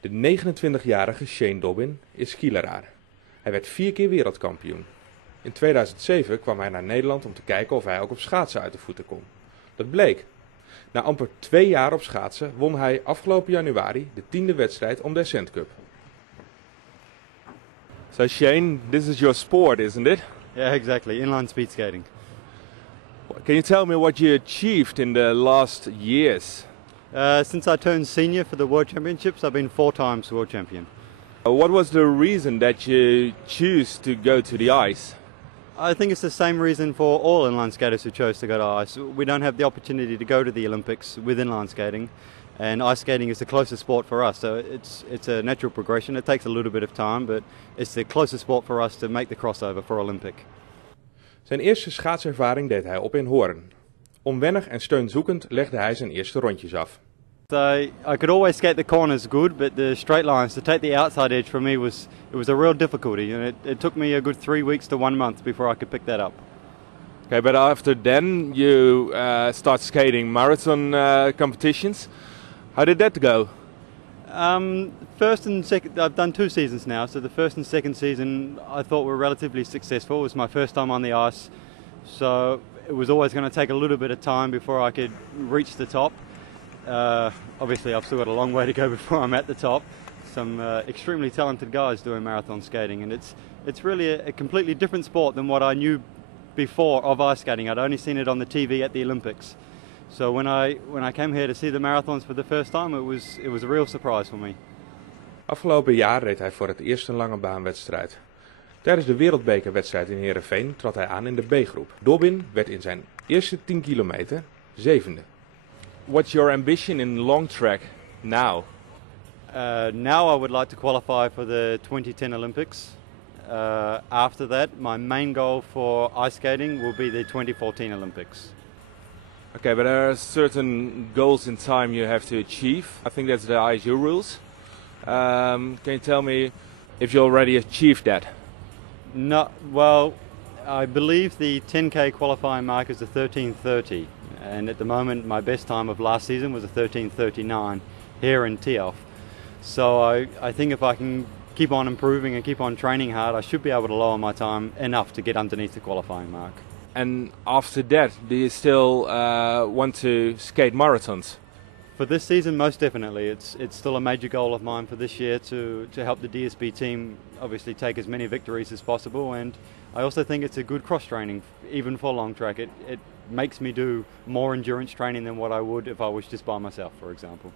De 29-jarige Dobbin is skeeleraar. Hij werd 4 keer wereldkampioen. In 2007 kwam hij naar Nederland om te kijken of hij ook op schaatsen uit de voeten kon. Dat bleek. Na amper 2 jaar op schaatsen won hij afgelopen januari de 10e wedstrijd om de Ascent Cup. So Shane, this is your sport, isn't it? Yeah, exactly. Inline speed skating. Can you tell me what you achieved in the last years? Since I turned senior for the World Championships, I've been 4 times world champion. What was the reason that you choose to go to the ice? I think it's the same reason for all inline skaters who chose to go to ice. We don't have the opportunity to go to the Olympics with inline skating, and ice skating is the closest sport for us. So it's a natural progression. It takes a little bit of time, but it's the closest sport for us to make the crossover for Olympic. Zijn eerste schaatservaring deed hij op in Hoorn. Onwennig en steunzoekend legde hij zijn eerste rondjes af. So I could always skate the corners good, but the straight lines, to take the outside edge for me was a real difficulty. And it took me a good 3 weeks to 1 month before I could pick that up. Okay, but after then you start skating marathon competitions. How did that go? First and second, I've done 2 seasons now. So the first and second season I thought were relatively successful. It was my first time on the ice, so it was always going to take a little bit of time before I could reach the top. Obviously I've still got a long way to go before I'm at the top. Some extremely talented guys doing marathon skating, and it's really a completely different sport than what I knew before of ice skating. I'd only seen it on the TV at the Olympics. So when I came here to see the marathons for the first time, it was a real surprise for me. Afgelopen jaar reed hij voor het eerst een lange baanwedstrijd. Tijdens de wereldbekerwedstrijd in Heerenveen trad hij aan in de B-groep. Dobbin werd in zijn eerste 10 kilometer 7e. What's your ambition in long track now? Now I would like to qualify for the 2010 Olympics. After that, my main goal for ice skating will be the 2014 Olympics. Okay, but there are certain goals in time you have to achieve. I think that's the ISU rules. Can you tell me if you already achieved that? No, well, I believe the 10K qualifying mark is a 13:30, and at the moment my best time of last season was a 13:39 here in Tiof. So I think if I can keep on improving and keep on training hard, I should be able to lower my time enough to get underneath the qualifying mark. And after that, do you still want to skate marathons? For this season, most definitely. It's still a major goal of mine for this year to help the DSB team obviously take as many victories as possible, and I also think it's a good cross training even for long track. It makes me do more endurance training than what I would if I was just by myself, for example.